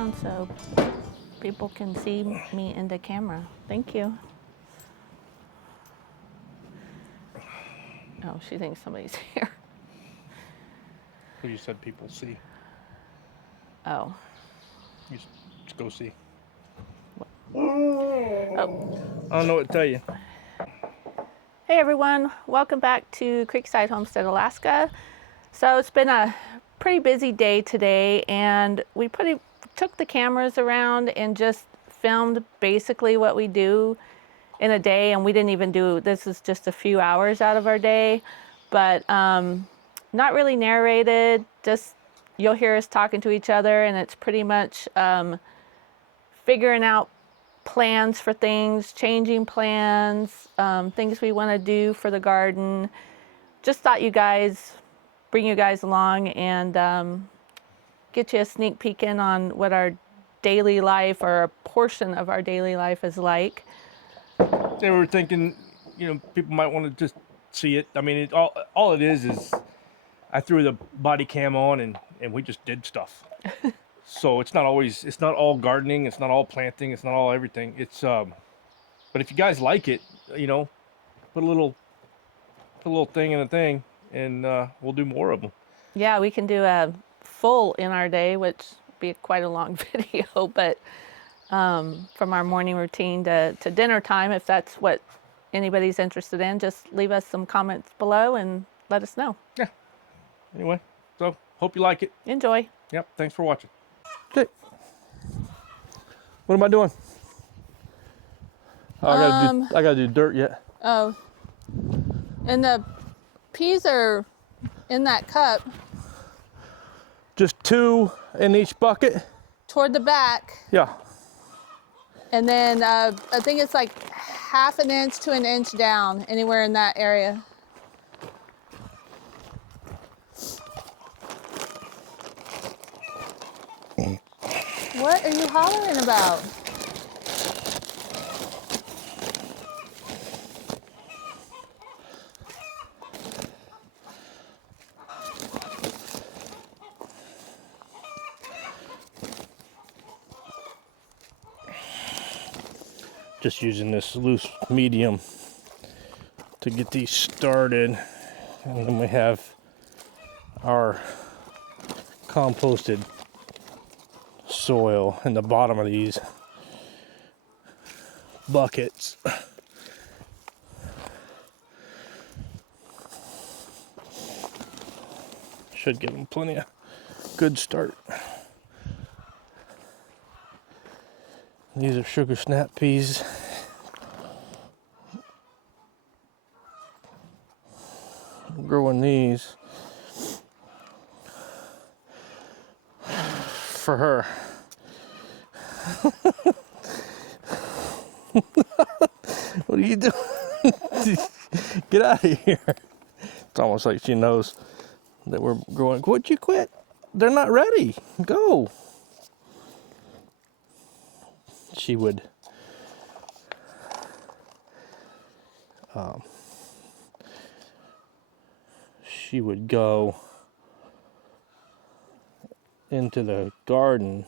around so people can see me in the camera. Thank you. Oh, she thinks somebody's here. Well, you said people see. Oh. You just go see. Oh. I don't know what to tell you. Hey everyone, welcome back to Creekside Homestead, Alaska. So it's been a pretty busy day today, and we took the cameras around and just filmed basically what we do in a day, and we didn't even do, this is just a few hours out of our day, but not really narrated, just you'll hear us talking to each other, and it's pretty much figuring out plans for things, changing plans, things we want to do for the garden. Just thought bring you guys along and get you a sneak peek in on what our daily life or a portion of our daily life is like. They were thinking, people might want to just see it. I mean, all it is I threw the body cam on and we just did stuff. So it's not all gardening, it's not all planting, it's not all everything. It's but if you guys like it, put a little thing in a thing, and we'll do more of them. Yeah, we can do a full in our day, which would be quite a long video, but from our morning routine to dinner time, if that's what anybody's interested in, just leave us some comments below and let us know. Yeah. Anyway, so hope you like it. Enjoy. Yep. Thanks for watching. Okay. What am I doing? Oh, I gotta do dirt yet. Oh. And the peas are in that cup. Just 2 in each bucket? Toward the back. Yeah. And then I think it's like 1/2 inch to 1 inch down, anywhere in that area. What are you hollering about? Just using this loose medium to get these started. And then we have our composted soil in the bottom of these buckets. Should give them plenty of good start. These are sugar snap peas. I'm growing these for her. What are you doing? Get out of here. It's almost like she knows that we're growing. Would you quit? They're not ready. Go. She would go into the garden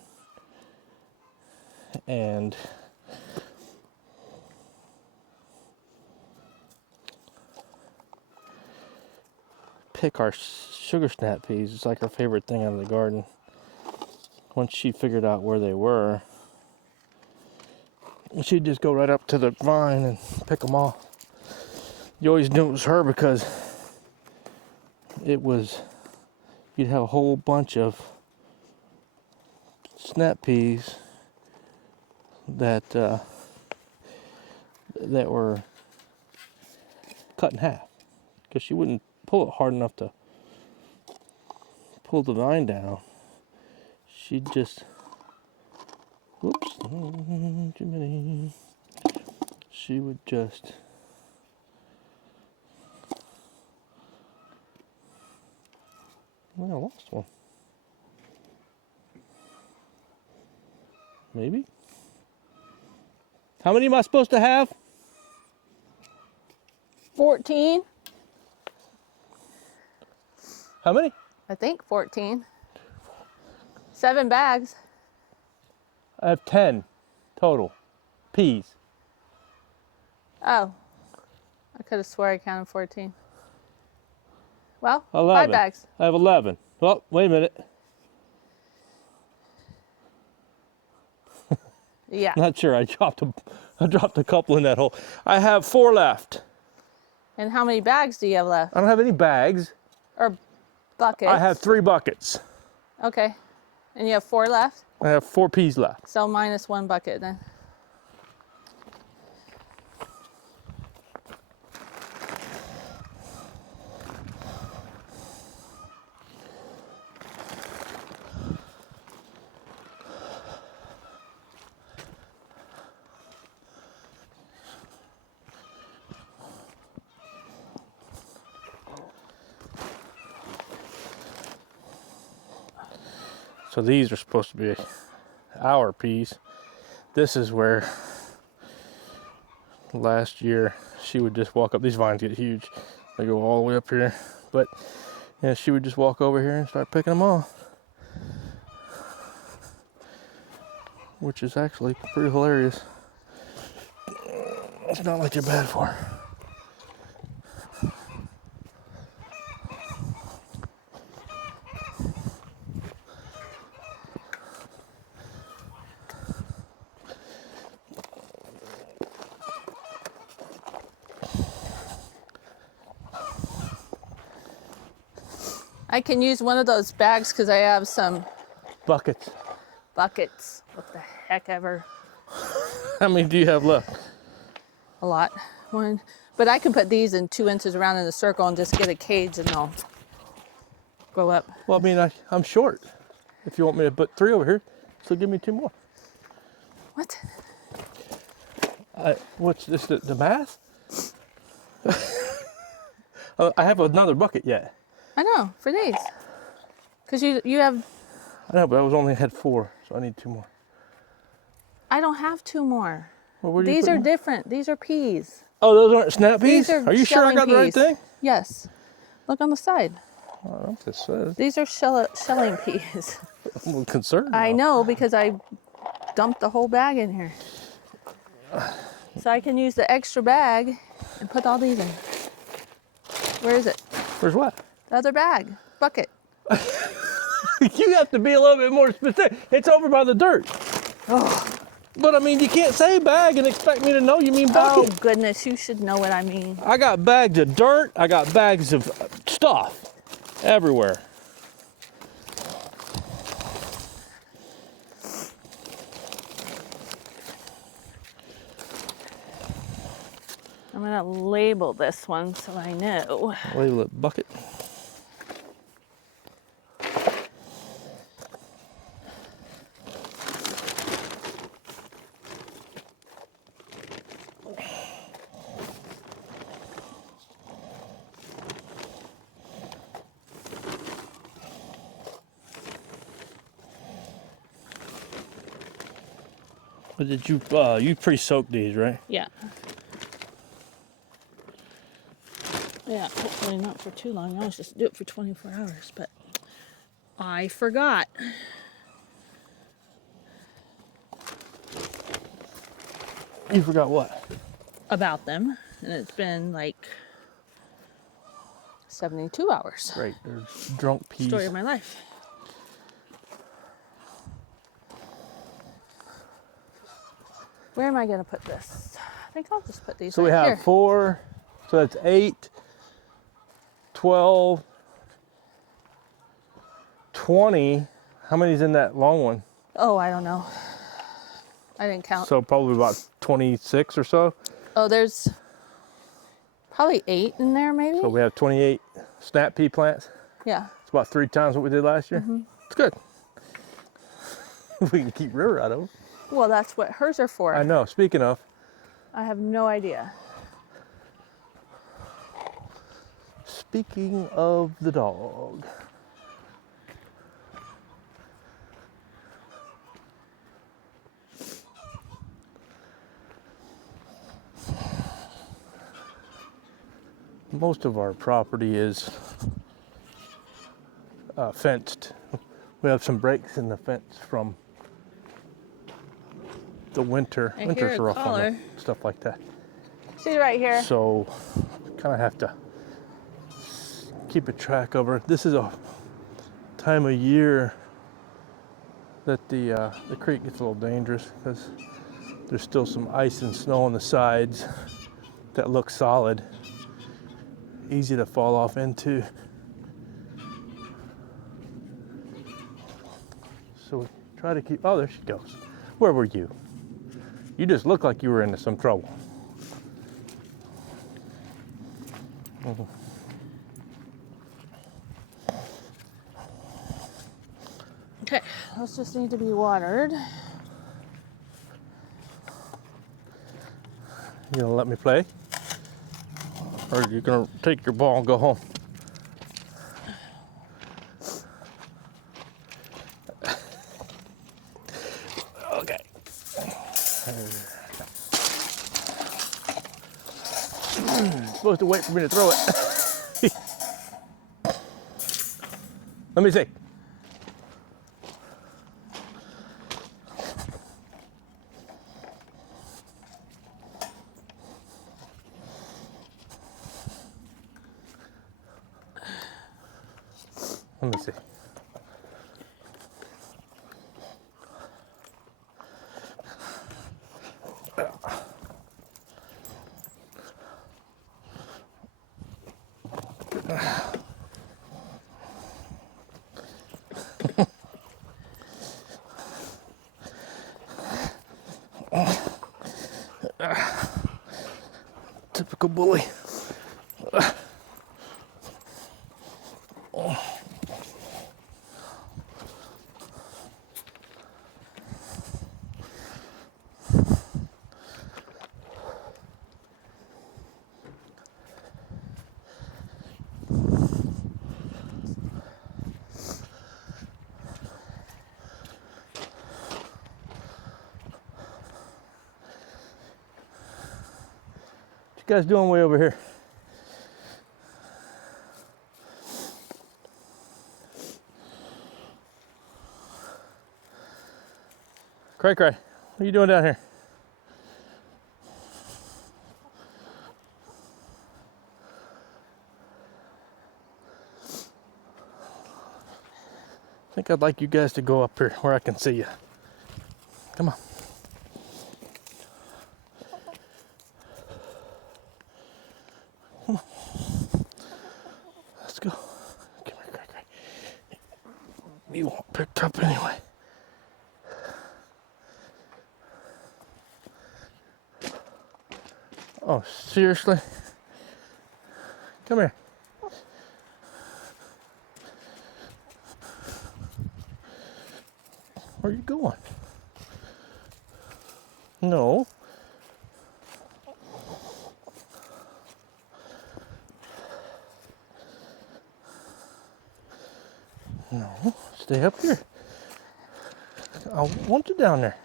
and pick our sugar snap peas. It's like her favorite thing out of the garden. Once she figured out where they were, she'd just go right up to the vine and pick them off. You always knew it was her because you'd have a whole bunch of snap peas that were cut in half, because she wouldn't pull it hard enough to pull the vine down. She'd just, whoops, too many. She would just I lost one. Maybe. How many am I supposed to have? 14. How many? I think 14. 7 bags. I have 10 total peas. Oh, I could have swore I counted 14. Well, 11. 5 bags. I have 11. Well, wait a minute. Yeah. Not sure. I dropped a couple in that hole. I have 4 left. And how many bags do you have left? I don't have any bags. Or buckets? I have 3 buckets. Okay. And you have 4 left? I have 4 peas left. So minus 1 bucket then. So these are supposed to be our peas. This is where last year she would just walk up. These vines get huge. They go all the way up here. But yeah, she would just walk over here and start picking them off. Which is actually pretty hilarious. It's not like you're bad for her. I can use one of those bags because I have some Buckets. buckets. What the heck ever. How many do you have left? A lot. One. But I can put these in 2 inches around in a circle and just get a cage and they'll go up. Well, I mean, I'm short. If you want me to put 3 over here, so give me 2 more. What? What's this, the math? I have another bucket yet. I know, for these. Because you have, I know, but I had 4, so I need 2 more. I don't have 2 more. Well, where do you These put are them? different. These are peas. Oh, those aren't snap peas? These are you sure I shelling got the right peas. thing? Yes. Look on the side. I don't know what this says. These are shelling peas. I'm a little concerned. I now. know because I dumped the whole bag in here. So I can use the extra bag and put all these in. Where is it? Where's what? The other bag. Bucket. You have to be a little bit more specific. It's over by the dirt. Oh. But I mean, you can't say bag and expect me to know you mean Oh, bucket. goodness. You should know what I mean. I got bags of dirt. I got bags of stuff everywhere. I'm going to label this one so I know. Label it bucket. But did you pre-soak these, right? Yeah. Yeah, hopefully not for too long. I was just do it for 24 hours, but I forgot. You forgot what? About them, and it's been like 72 hours. Right, there's drunk peas. Story of my life. Where am I going to put this? I think I'll just put these So right we have here. 4, so that's 8, 12, 20. How many's in that long one? Oh, I don't know. I didn't count. So probably about 26 or so. Oh, there's probably 8 in there, maybe? So we have 28 snap pea plants. Yeah. It's about 3 times what we did last year. Mm-hmm. It's good. We can keep river out of them. Well, that's what hers are for. I know. Speaking of, I have no idea. speaking of the dog. Most of our property is fenced. We have some breaks in the fence from the winter. I hear Winter's a rough on caller. stuff like that. She's right here. So kind of have to keep a track of her. This is a time of year that the creek gets a little dangerous because there's still some ice and snow on the sides that look solid, easy to fall off into. So we try to keep, oh, there she goes. Where were you? You just look like you were into some trouble. Okay, those just need to be watered. You gonna let me play? Or are you gonna take your ball and go home? Okay. You're supposed to wait for me to throw it. Let me see. Let me see. Typical bully. What you guys doing way over here? Cray Cray, what are you doing down here? I think I'd like you guys to go up here where I can see you. Come on. Come on. Let's go. Come here, Cray Cray. You won't pick up anyway. Oh, seriously? Come here. Where are you going? No. No, stay up here. I want you down there.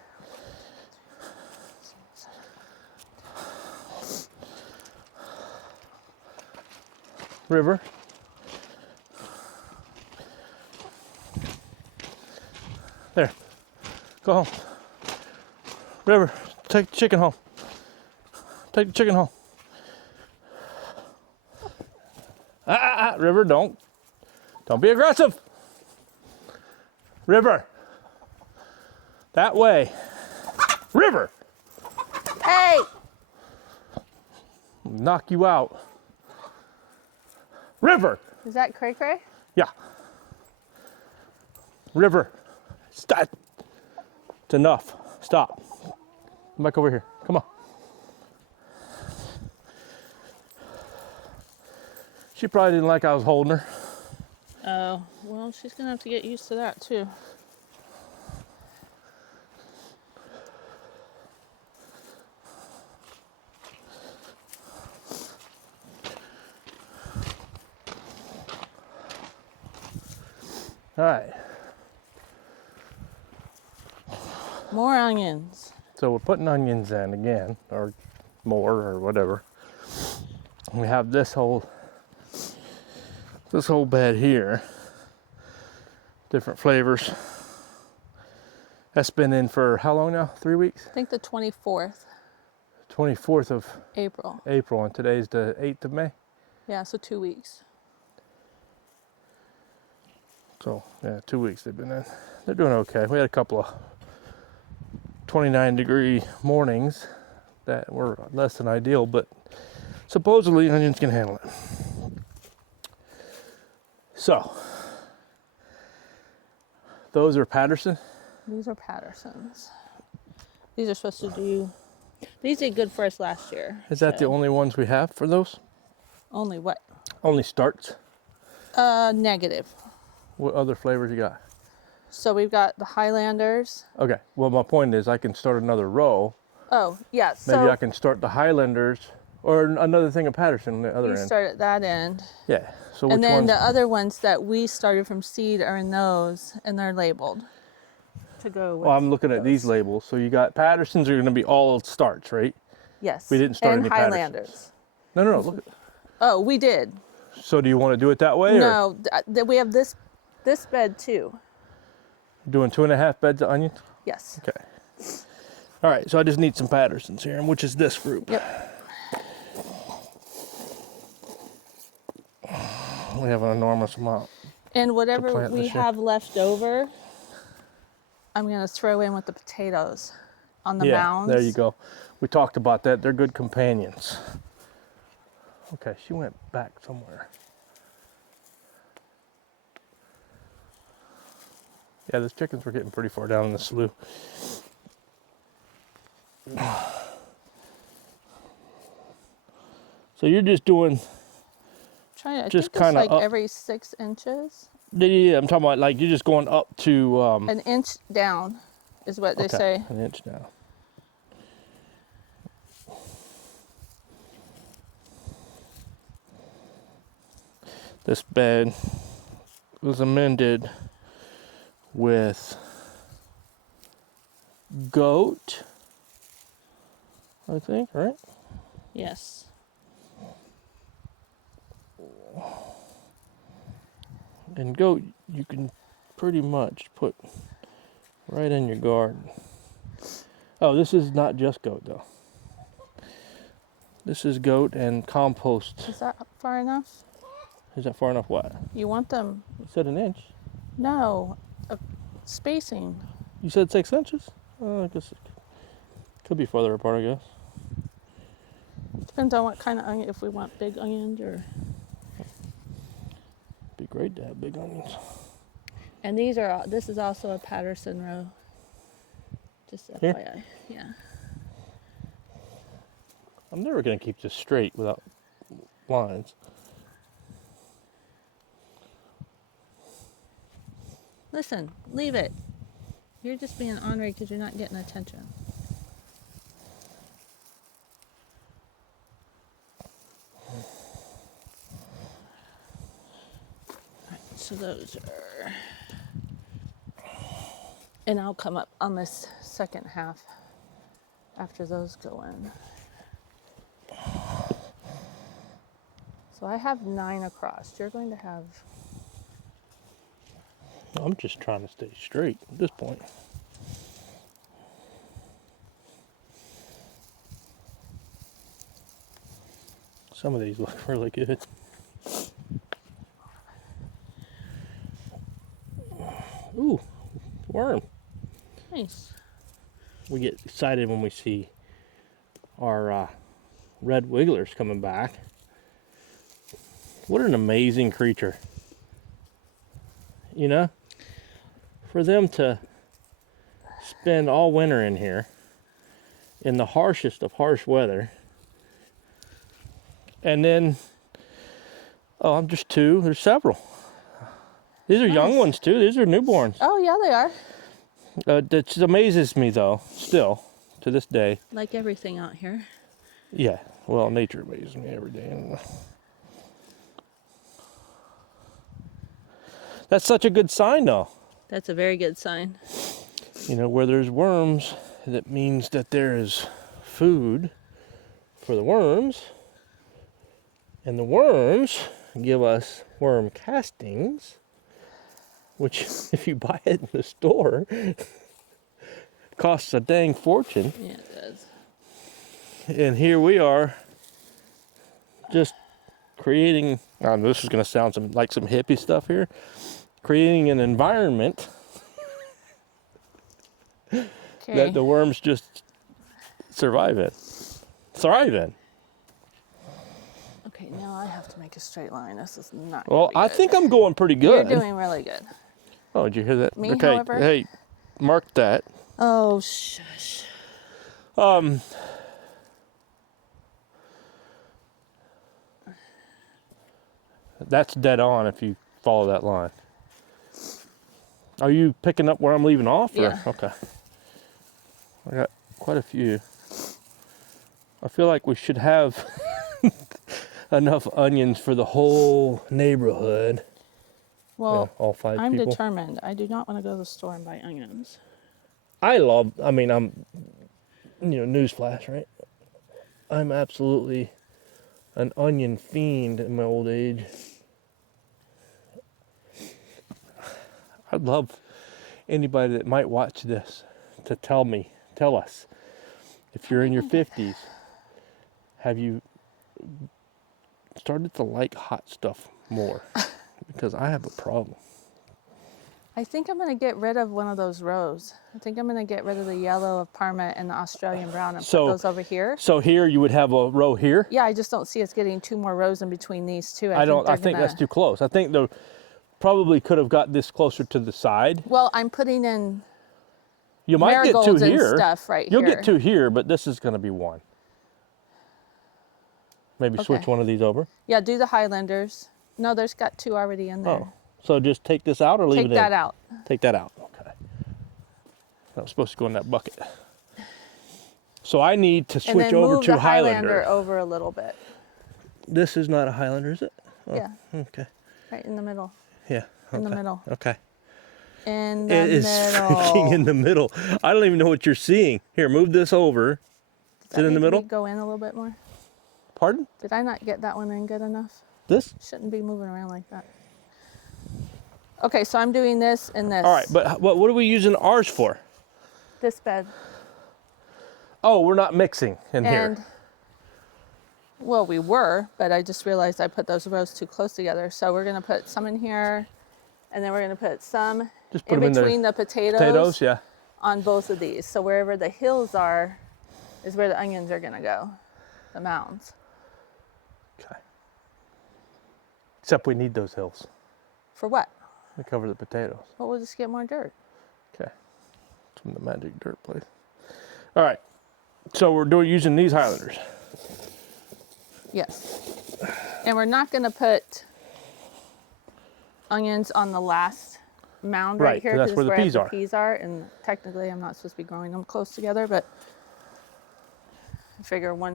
River. There. Go home. River, take the chicken home. Take the chicken home. River, don't be aggressive. River. That way. River. Hey! Knock you out. River. Is that Cray Cray? Yeah. River. Stop. It's enough. Stop. Come back over here. Come on. She probably didn't like I was holding her. Oh, well, she's gonna have to get used to that too. All right. More onions. So we're putting onions in again, or more, or whatever. We have this whole bed here. Different flavors. That's been in for how long now? 3 weeks? I think the 24th 24th of April. April, and today's the 8th of May. Yeah, so 2 weeks. So, yeah, 2 weeks they've been in. They're doing okay. We had a couple of 29-degree mornings that were less than ideal, but supposedly onions can handle it. So, those are Patterson. These are Pattersons. These are supposed to do, these did good for us last year. Is that the only ones we have for those? Only what? Only starts? Negative. What other flavors you got? So we've got the Highlanders. Okay, well my point is I can start another row. Oh, yeah. Maybe So I can start the Highlanders or another thing of Patterson on the other you end. start at that end. Yeah, so which And then ones? the other ones that we started from seed are in those, and they're labeled to go with. Well, I'm looking at these labels. So you got Pattersons are going to be all starts, right? Yes. We didn't start and any Highlanders. No, look at. Oh, we did. So do you want to do it that way? Or No, we have this bed too. doing 2.5 beds of onions? Yes. Okay. All right, so I just need some Pattersons here, which is this group. Yep. We have an enormous amount. And whatever plant we this year. have left over, I'm going to throw in with the potatoes on the Yeah, mounds. there you go. We talked about that. They're good companions. Okay, she went back somewhere. Yeah, those chickens were getting pretty far down in the slough. So you're just doing, I just think it's kinda like up. every 6 inches. yeah, I'm talking about like you're just going up to, An inch down is what they okay, say. an inch down. This bed was amended with goat, I think, right? Yes. And goat you can pretty much put right in your garden. Oh, this is not just goat though. This is goat and compost. Is that far enough? Is that far enough? What? You want them? You said an inch. No, spacing. You said 6 inches? Oh, I guess it could be further apart, I guess. Depends on what kind of onion. If we want big onions or. Be great to have big onions. And these are. This is also a Patterson row. Just Here? FYI. Yeah. I'm never going to keep this straight without lines. Listen, leave it. You're just being ornery because you're not getting attention. Alright, so those are. And I'll come up on this second half after those go in. So I have 9 across. You're going to have. I'm just trying to stay straight at this point. Some of these look really good. Ooh, worm. Nice. We get excited when we see our red wigglers coming back. What an amazing creature. You know? For them to spend all winter in here in the harshest of harsh weather. And then, oh, I'm just 2. There's several. These are young ones too. These are newborns. Oh, yeah, they are. That just amazes me though, still, to this day. Like everything out here. Yeah, well, nature amazes me every day. That's such a good sign though. That's a very good sign. You know, where there's worms, that means that there is food for the worms. And the worms give us worm castings, which if you buy it in the store, costs a dang fortune. Yeah, it does. And here we are, just creating, this is going to sound like some hippie stuff here, creating an environment that the worms just thrive in. Okay, now I have to make a straight line. This is not Well, gonna I be good. think I'm going pretty good. You're doing really good. Oh, did you hear that? Me, okay, however? hey, mark that. Oh, shush. That's dead on if you follow that line. Are you picking up where I'm leaving off? Or? Yeah. Okay. I got quite a few. I feel like we should have enough onions for the whole neighborhood. Well, all 5 I'm people. determined. I do not want to go to the store and buy onions. I'm, newsflash, right? I'm absolutely an onion fiend in my old age. I'd love anybody that might watch this to tell us, if you're in your 50s, have you started to like hot stuff more? Because I have a problem. I think I'm going to get rid of one of those rows. I think I'm going to get rid of the yellow of Parma and the Australian brown and put those over here. So here you would have a row here? Yeah, I just don't see us getting 2 more rows in between these two. I think that's too close. I think they probably could have got this closer to the side. Well, I'm putting in you might get 2 marigolds and here. stuff right You'll here. get 2 here, but this is going to be 1. Maybe switch one of these over. Yeah, do the Highlanders. No, there's got 2 already in there. Oh, so just take this out or leave it in? Take that out. Take that out. Okay. That was supposed to go in that bucket. So I need to switch over to the Highlander. Highlander over a little bit. This is not a Highlander, is it? Oh, Yeah. Okay. Right in the middle. Yeah. In the middle. Okay. In the It is middle. freaking in the middle. I don't even know what you're seeing. Here, move this over. Is it in the middle? Go in a little bit more. Pardon? Did I not get that one in good enough? This? Shouldn't be moving around like that. Okay, so I'm doing this and this. All right, but what are we using ours for? This bed. Oh, we're not mixing in here. Well, we were, but I just realized I put those rows too close together. So we're going to put some in here, and then we're going to put some Just put in them between in the potatoes, yeah. on both of these. So wherever the hills are is where the onions are going to go, the mounds. Okay. Except we need those hills For what? to cover the potatoes. Well, we'll just get more dirt. Okay. It's from the magic dirt place. All right. So we're using these Highlanders. Yes. And we're not going to put onions on the last mound right here. That's where the peas are. The peas are. And technically, I'm not supposed to be growing them close together, but I figure one.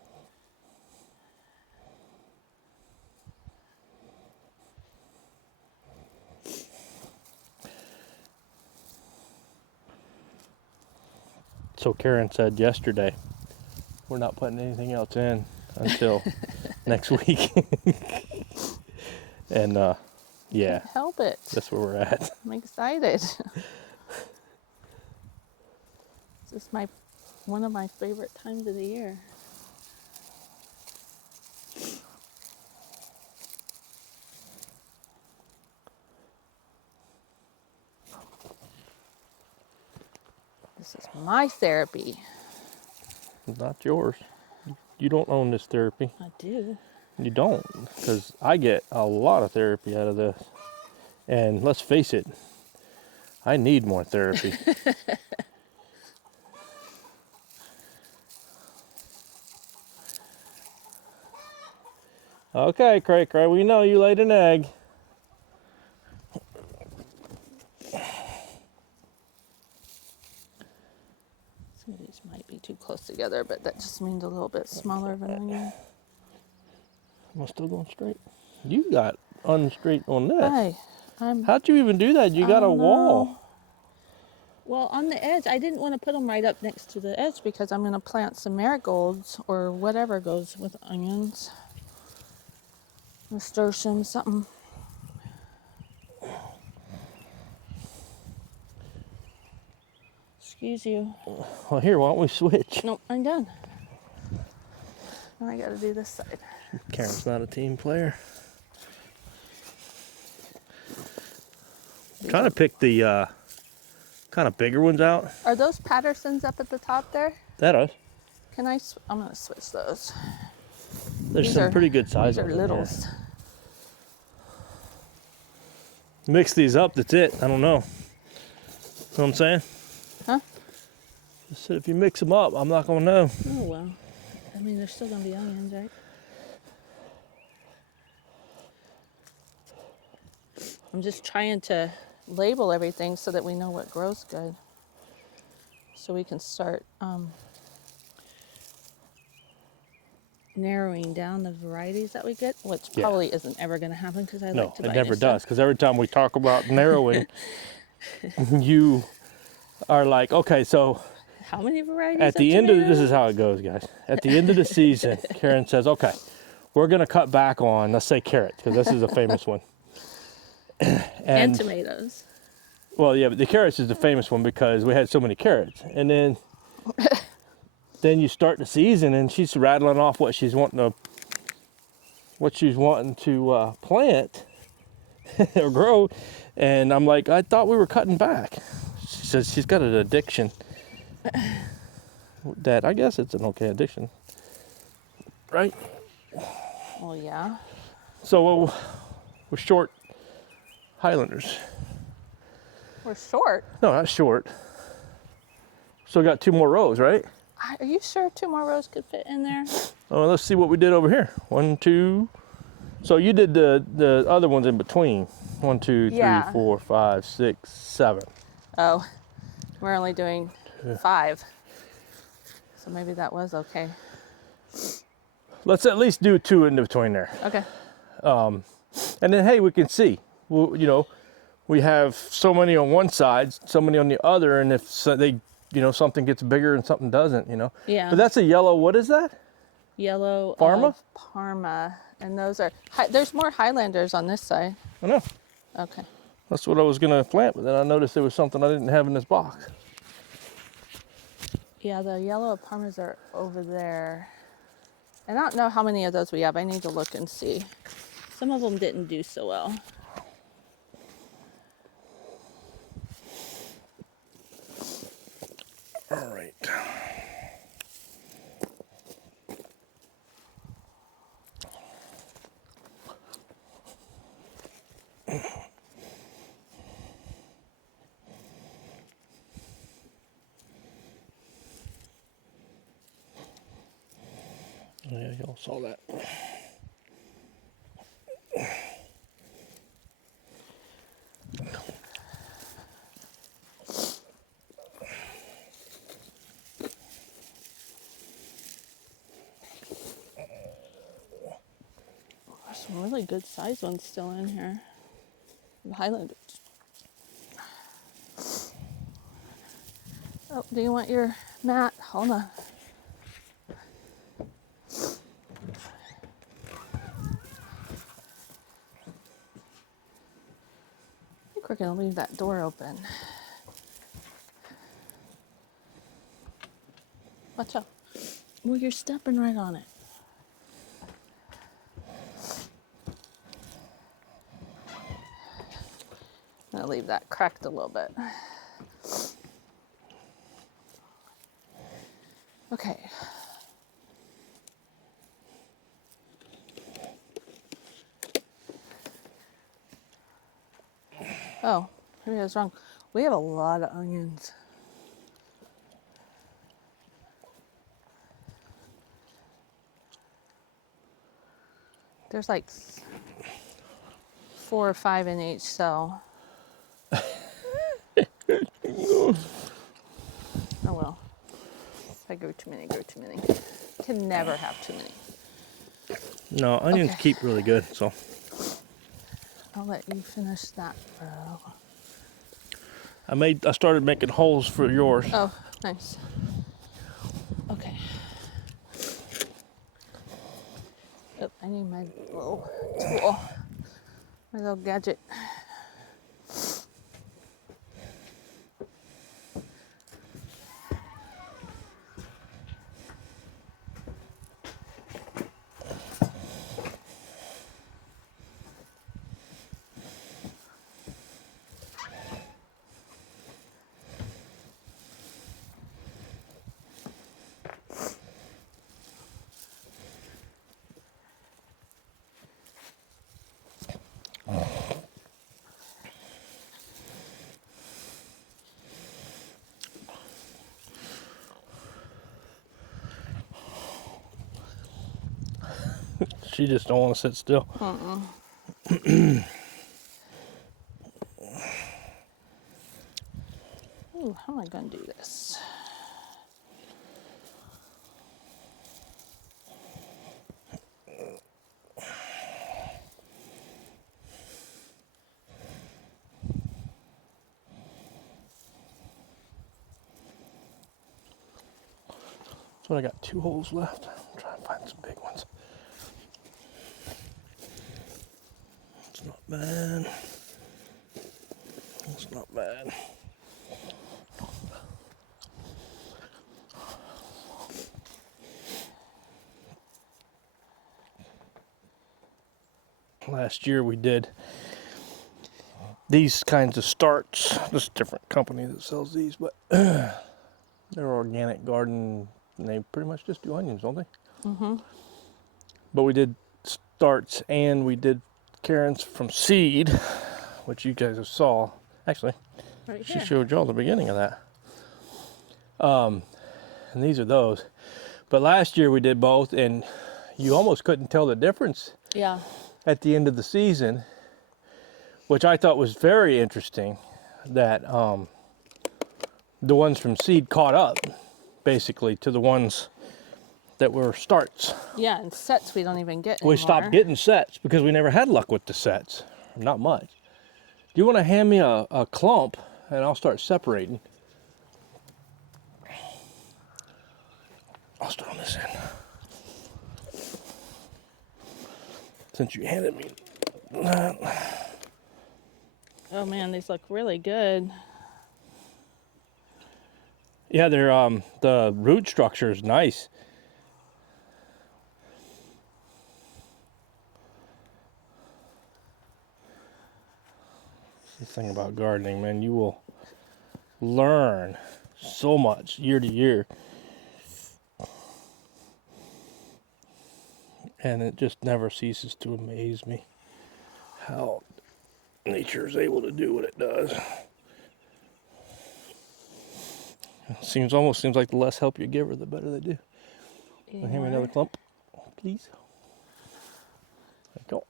So Karen said yesterday, we're not putting anything else in until next week. And yeah, Can't help it. that's where we're at. I'm excited. This is one of my favorite times of the year. This is my therapy. Not yours. You don't own this therapy. I do. You don't, because I get a lot of therapy out of this. And let's face it, I need more therapy. Okay, Cray Cray, we know you laid an egg. Some of these might be too close together, but that just means a little bit smaller of an onion. Am I still going straight? You got unstraight on this. Hi. How'd you even do that? You got a wall. Well, on the edge, I didn't want to put them right up next to the edge because I'm going to plant some marigolds or whatever goes with onions. Nasturtium, something. Excuse you. Well, here, why don't we switch? Nope, I'm done. Now I gotta do this side. Karen's not a team player. Trying to pick the kind of bigger ones out. Are those Pattersons up at the top there? That us. Can I? I'm gonna switch those. There's These some are- pretty good size These are ones in here. littles. Mix these up, that's it. I don't know. Know what I'm saying? Huh? Just said if you mix them up, I'm not gonna know. Oh well. I mean, there's still gonna be onions, right? I'm just trying to label everything so that we know what grows good, so we can start narrowing down the varieties that we get, which Yeah. probably isn't ever going to happen because I No, like to it buy never new stuff. does. Because every time we talk about narrowing, you are like, okay, so How many varieties? at the end of this tomatoes? is how it goes, guys. At the end of the season, Karen says, okay, we're gonna cut back on, let's say carrots, because this is a famous one. and tomatoes. Well, yeah, but the carrots is the famous one because we had so many carrots. And then you start the season and she's rattling off what she's wanting to plant or grow. And I'm like, I thought we were cutting back. She says she's got an addiction. That I guess it's an okay addiction, right? Well, yeah. So we're short Highlanders. We're short. No, not short. Still got 2 more rows, right? Are you sure 2 more rows could fit in there? Oh, let's see what we did over here. 1, 2. So you did the other ones in between. 1, 2, 3, Yeah. 4, 5, 6, 7. Oh, we're only doing 5. So maybe that was okay. Let's at least do 2 in between there. Okay. And then, hey, we can see. Well, we have so many on one side, so many on the other, and if something gets bigger and something doesn't, Yeah. But that's a yellow. What is that? Yellow Parma? of Parma. And those are, there's more Highlanders on this side. I know. Okay. That's what I was gonna plant, but then I noticed there was something I didn't have in this box. Yeah, the yellow of Parmas are over there. And I don't know how many of those we have. I need to look and see. Some of them didn't do so well. All right. Yeah, y'all saw that. There's some really good sized ones still in here. The Highlanders. Oh, do you want your mat? Hold on. I think we're gonna leave that door open. Watch out. Well, you're stepping right on it. I'm gonna leave that cracked a little bit. Okay. Oh, maybe I was wrong. We have a lot of onions. There's like 4 or 5 in each cell. Oh well. If I grew too many, grew too many. Can never have too many. No, onions Okay. keep really good, so. I'll let you finish that row. I started making holes for yours. Oh, nice. Okay. Oh, I need my little tool. My little gadget. She just don't want to sit still. Ooh, how am I going to do this? So I got 2 holes left. I'm trying to find some big ones. It's not bad. It's not bad. Last year we did these kinds of starts. This is a different company that sells these, but they're organic garden. And they pretty much just do onions, don't they? Mm-hmm. But we did starts and we did Karen's from seed, which you guys have saw. Actually, Right she here. showed y'all the beginning of that. And these are those. But last year we did both, and you almost couldn't tell the difference Yeah. at the end of the season, which I thought was very interesting, that the ones from seed caught up basically to the ones that were starts. Yeah, and sets we don't even get anymore. We stopped getting sets because we never had luck with the sets. Not much. Do you want to hand me a clump and I'll start separating? I'll start on this end. Since you handed me that. Oh man, these look really good. Yeah, they're the root structure is nice. The thing about gardening, man, you will learn so much year to year. And it just never ceases to amaze me how nature is able to do what it does. Almost seems like the less help you give her, the better they do. Hand me another clump, please. There you go.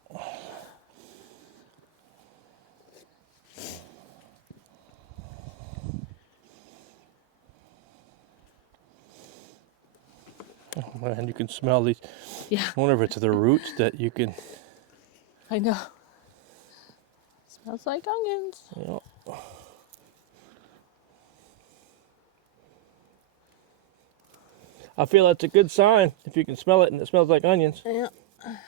Oh man, you can smell these. Yeah, I wonder if it's the roots that you can. I know. Smells like onions. You know, I feel that's a good sign if you can smell it and it smells like onions. Yeah. What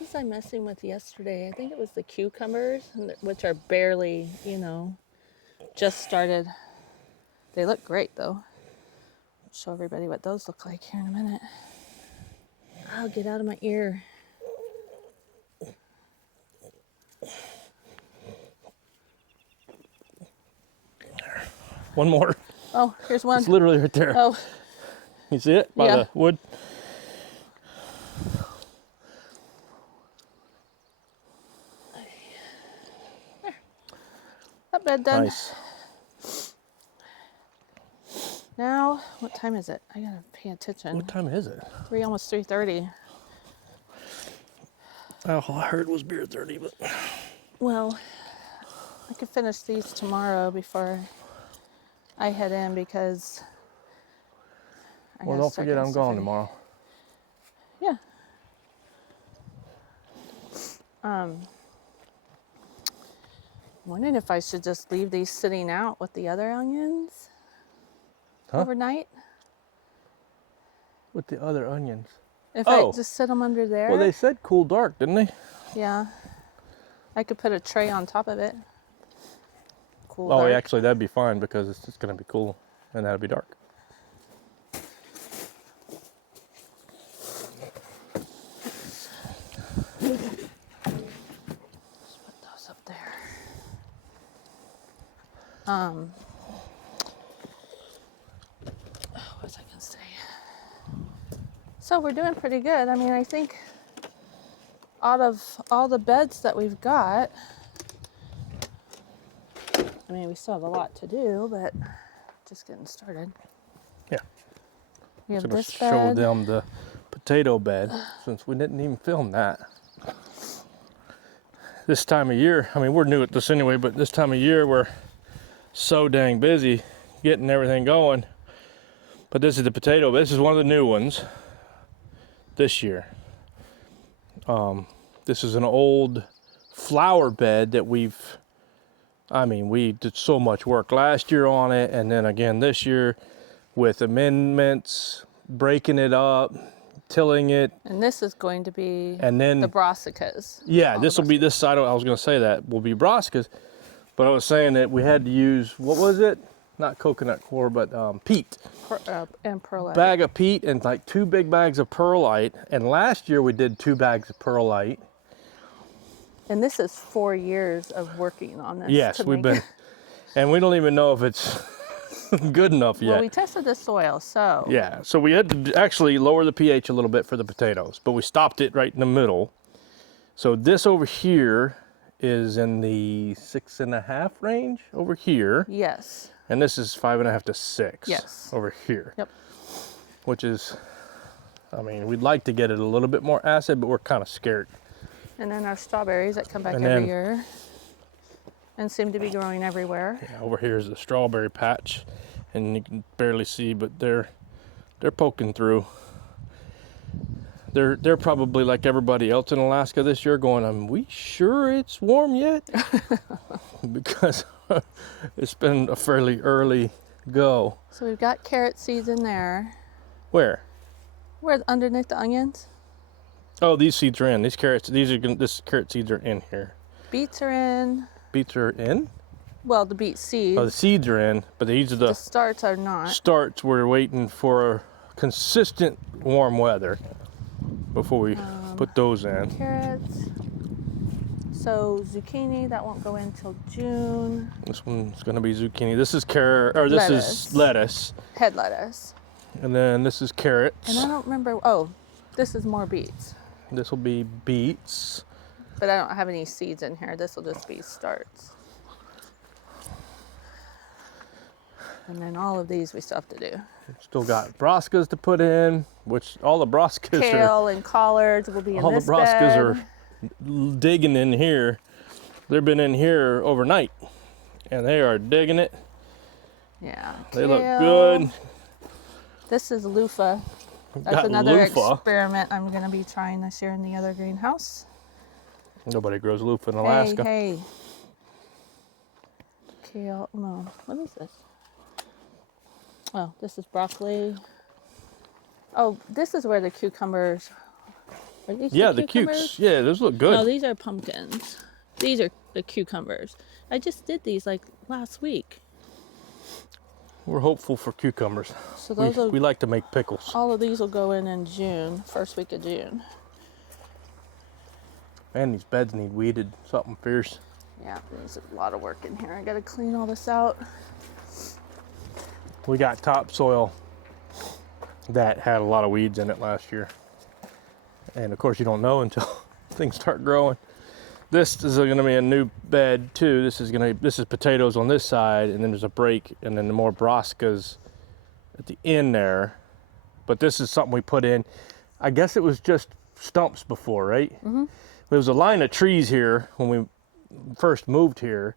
was I messing with yesterday? I think it was the cucumbers, which are barely, just started. They look great though. I'll show everybody what those look like here in a minute. Oh, get out of my ear. One more. Oh, here's one. It's literally right there. Oh, You see it by Yeah. the wood? that bed done. Nice. Now, what time is it? I gotta pay attention. What time is it? Almost 3:30. All I heard was beer 30, but Well, I could finish these tomorrow before I head in because well, don't forget I'm gone tomorrow. Yeah. I'm wondering if I should just leave these sitting out with the other onions overnight. With the other onions. If I just sit them under there. Well, they said cool dark, didn't they? Yeah. I could put a tray on top of it. Cool. Oh, dark. actually, that'd be fine because it's just going to be cool and that'll be dark. Just put those up there. What was I gonna say? So we're doing pretty good. I mean, I think out of all the beds that we've got, I mean, we still have a lot to do, but just getting started. Yeah. We have I'm going this to show bed. them the potato bed, since we didn't even film that. This time of year, I mean, we're new at this anyway, but this time of year we're so dang busy getting everything going. But this is the potato bed. This is one of the new ones this year. This is an old flower bed that we did so much work last year on it, and then again this year with amendments, breaking it up, tilling it. And this is going to be and then the brassicas. Yeah, this will be this side. I was going to say that will be brassicas, but I was saying that we had to use, what was it? Not coconut core, but peat. And perlite. Bag of peat and like 2 big bags of perlite. And last year we did 2 bags of perlite. And this is 4 years of working on this. Yes, we've been, and we don't even know if it's good enough yet. Well, we tested the soil, so. Yeah, so we had to actually lower the pH a little bit for the potatoes, but we stopped it right in the middle. So this over here is in the 6.5 range over here. Yes. And this is 5.5 to 6. Yes. Over here. Yep. Which is, I mean, we'd like to get it a little bit more acid, but we're kind of scared. And then our strawberries that come back every year and seem to be growing everywhere. Yeah, over here is the strawberry patch, and you can barely see, but they're poking through. They're probably like everybody else in Alaska this year, going, "Are we sure it's warm yet?" Because it's been a fairly early go. So we've got carrot seeds in there. Where? Where underneath the onions? Oh, these seeds are in. This carrot seeds are in here. Beets are in. Beets are in? Well, the beet seeds. Oh, the seeds are in, but these are the starts are not. Starts, we're waiting for consistent warm weather before we put those in. Carrots. So zucchini, that won't go in till June. This one's going to be zucchini. This is carrot, or this is lettuce. Head lettuce. And then this is carrots. And I don't remember, oh, this is more beets. This will be beets. But I don't have any seeds in here. This will just be starts. And then all of these we still have to do. Still got brassicas to put in, which all the brassicas Kale and collards will be in this bed. All the brassicas are digging in here. They've been in here overnight, and they are digging it. Yeah. They look good. This is loofah. That's another experiment I'm going to be trying this year in the other greenhouse. Nobody grows loofah in Alaska. Hey. Kale, no, what is this? Oh, this is broccoli. Oh, this is where the cucumbers. Are these the cucumbers? Yeah, those look good. No, these are pumpkins. These are the cucumbers. I just did these like last week. We're hopeful for cucumbers. So those we like to make pickles. All of these will go in June, first week of June. Man, these beds need weeded, something fierce. Yeah, there's a lot of work in here. I gotta clean all this out. We got topsoil that had a lot of weeds in it last year. And of course you don't know until things start growing. This is going to be a new bed too. This is potatoes on this side, and then there's a break, and then the more brassicas at the end there. But this is something we put in. I guess it was just stumps before, right? Mm-hmm. There was a line of trees here when we first moved here.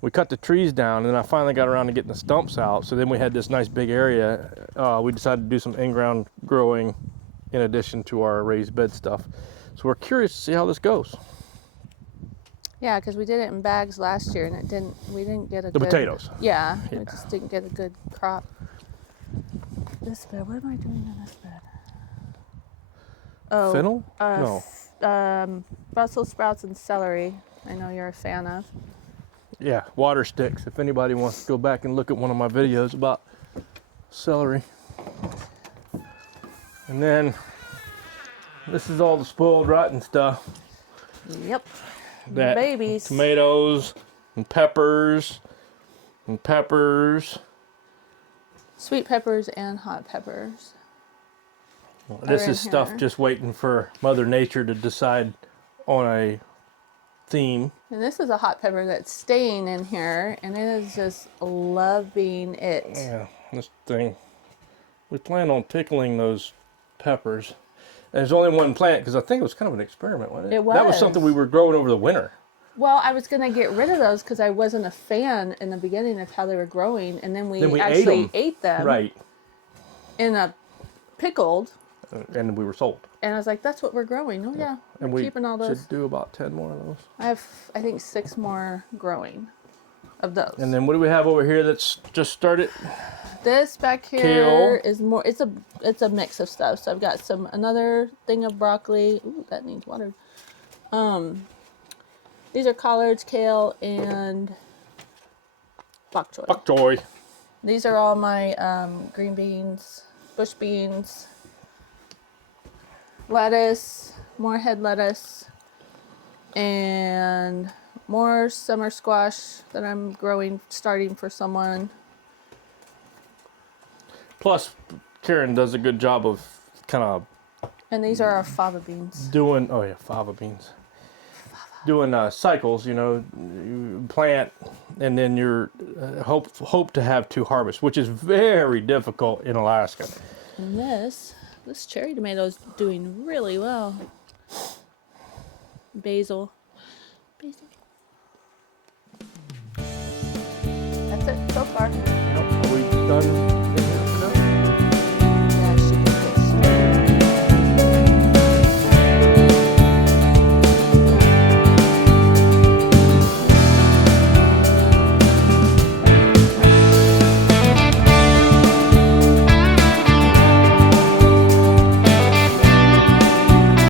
We cut the trees down, and then I finally got around to getting the stumps out. So then we had this nice big area. We decided to do some in-ground growing in addition to our raised bed stuff. So we're curious to see how this goes. Yeah, because we did it in bags last year, and we didn't get a good... The potatoes. Yeah, we just didn't get a good crop. This bed, what am I doing in this bed? Oh. Fennel? No. Brussels sprouts and celery, I know you're a fan of. Yeah, water sticks. If anybody wants to go back and look at one of my videos about celery. And then, this is all the spoiled, rotten stuff. Yep. That babies. Tomatoes and peppers. Sweet peppers and hot peppers. This is stuff just waiting for Mother Nature to decide on a theme. And this is a hot pepper that's staying in here, and it is just loving it. Yeah, this thing. We plan on pickling those peppers. And there's only one plant because I think it was kind of an experiment, wasn't it? It That was was. something we were growing over the winter. Well, I was going to get rid of those because I wasn't a fan in the beginning of how they were growing. And then we actually ate them. Right. In a pickled. And we were sold. And I was like, that's what we're growing. Oh, yeah. And We're we keeping all those. should do about 10 more of those. I have, I think, 6 more growing of those. And then what do we have over here that's just started? This back here Kale. is more, it's a mix of stuff. So I've got another thing of broccoli. Ooh, that needs watered. These are collards, kale, and bok choy. Bok choy. These are all my green beans, bush beans, lettuce, more head lettuce, and more summer squash that I'm growing, starting for someone. Plus, Karen does a good job of kind of And these are our fava beans. doing, oh yeah, fava beans. Doing cycles, you know, you plant and then you're hope to have 2 harvests, which is very difficult in Alaska. And this cherry tomato is doing really well. Basil. That's it so far. Are we done?